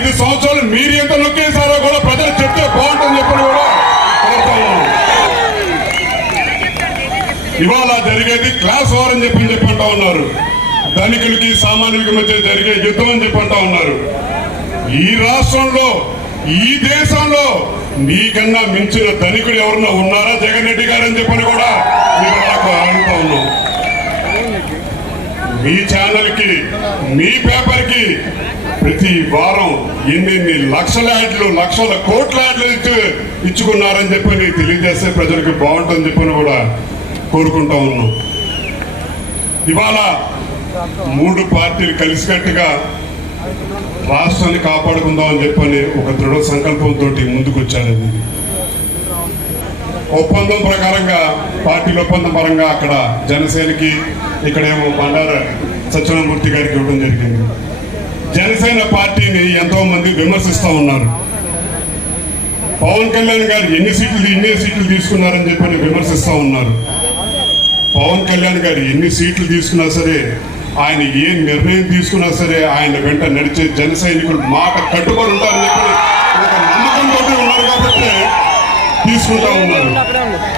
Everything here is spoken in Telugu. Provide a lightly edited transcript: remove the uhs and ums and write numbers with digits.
5 సంవత్సరాలు మీరు ఎంత నొక్కేసారో కూడా ప్రజలు చెప్తే బాగుంటుంది చెప్పని కూడా కోరుతా ఉన్నాను. ఇవాళ జరిగేది క్లాస్ వార్ అని చెప్పంటా ఉన్నారు. ధనికులకి సామాన్యులకి మధ్య జరిగే యుద్ధం అని చెప్పంటా ఉన్నారు. ఈ రాష్ట్రంలో ఈ దేశంలో నీకన్నా మించిన ధనికుడు ఎవరన్నా ఉన్నారా జగన్ రెడ్డి గారు అని చెప్పని కూడా అడుగుతా ఉన్నాం. మీ ఛానల్ కి మీ పేపర్ కి ప్రతి వారం ఎన్ని లక్షల యాడ్లు లక్షల కోట్ల యాడ్లు ఇచ్చుకున్నారని చెప్పని తెలియజేస్తే ప్రజలకు బాగుంటుందని చెప్పని కూడా కోరుకుంటా ఉన్నాం. ఇవాళ 3 పార్టీలు కలిసికట్టుగా రాష్ట్రాన్ని కాపాడుకుందామని చెప్పని ఒక దృఢ సంకల్పంతో ముందుకొచ్చారని ఒప్పందం ప్రకారంగా పార్టీల ఒప్పందం పరంగా అక్కడ జనసేనకి ఇక్కడేమో బండార సత్యనారాయణమూర్తి గారికి ఇవ్వడం జరిగింది. జనసేన పార్టీని ఎంతో మంది విమర్శిస్తా ఉన్నారు. పవన్ కళ్యాణ్ గారు ఎన్ని సీట్లు తీసుకున్నారని చెప్పని విమర్శిస్తా ఉన్నారు. పవన్ కళ్యాణ్ గారు ఎన్ని సీట్లు తీసుకున్నా సరే ఆయన ఏ నిర్ణయం తీసుకున్నా సరే ఆయన వెంట నడిచే జన సైనికులు మాట కట్టుబడి ఉంటారని చెప్పి ఒక నమ్మకంతో ఉన్నారు కాబట్టి తీసుకుంటా ఉన్నారు.